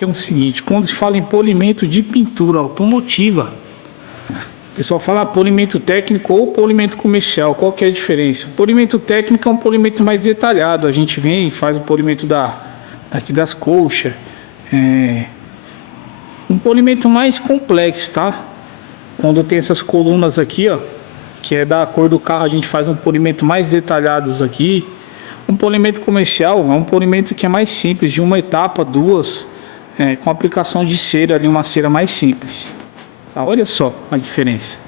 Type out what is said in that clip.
é o seguinte: quando se fala em polimento de pintura automotiva, o pessoal fala polimento técnico ou polimento comercial. Qual que é a diferença? O polimento técnico é um polimento mais detalhado. A gente vem e faz o polimento aqui das coxas. Um polimento mais complexo, tá? Quando tem essas colunas aqui, ó, que é da cor do carro, a gente faz um polimento mais detalhados aqui. Um polimento comercial é um polimento que é mais simples, de uma etapa, duas, com aplicação de cera ali, uma cera mais simples. Tá? Olha só a diferença.